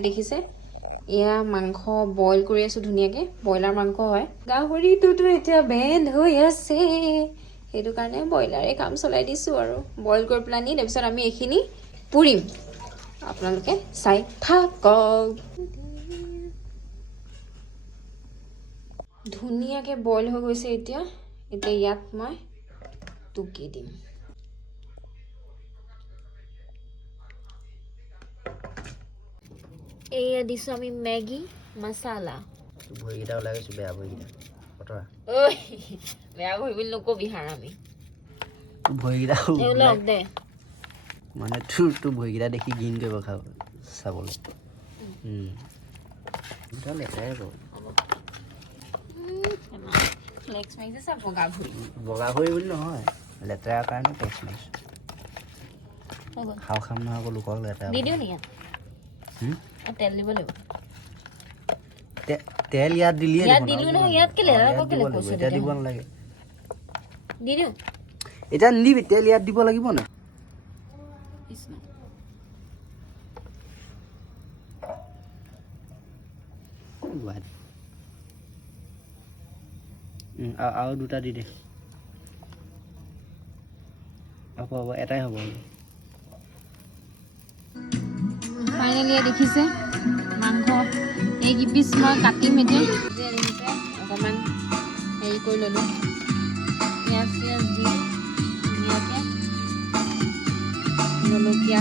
দেখিছে এয়া মাংস বইল কৰি আছো ধুনীয়াকে ব্ৰইলাৰ মাংস হয় গাহৰিটোতো এতিয়া বেণ্ড হৈ আছে সেইটো কাৰণে ব্ৰইলাৰে কাম চলাই দিছো আৰু বইল কৰি পেলানি তাৰপিছত আমি এইখিনি পুৰিম আপোনালোকে চাই থাকক ধুনীয়াকে বইল হৈ গৈছে এতিয়া ইয়াত মই টুকি দিম এয়া দিছো আমি মেগী মছলা ভৰিকেইটা ওলাই গৈছে বেয়া ভৰিকেইটা কটৰা ঐ বেয়া ভৰি বুলি নকবি হাৰামি ভৰিকেইটা ওলাওক দে মানে তোৰ ভৰিকেইটা দেখি ঘিণ কৰিব খাব চাবলৈ লেতেৰাই কৰো ফ্লেক্স মাৰিছে চা বগা ভৰি বুলি নহয় লেতেৰাৰ কাৰণে ফ্লেক্স মাৰিছো খাম নহয় আকৌ লোকক লেতেৰা দি দিওঁ নেকি তেল দিব লাগিব তেল ইয়াত দিলিয়ে ইয়াত দিলো নহয় ইয়াত কেলে আকৌ কেলে কৈছো এতিয়া দিব নালাগে দি দিওঁ এতিয়া নিদিবি তেল ইয়াত দিব লাগিব না আৰু দুটা দি দে হ'ব এটাই হ'ব ফাইনেলি দেখিছে মাংস এই পিচ মই কাটিম এতিয়া অকণমান হেৰি কৰি ল'লোঁ পিঁয়াজ দি ধুনীয়াকৈ জলকীয়া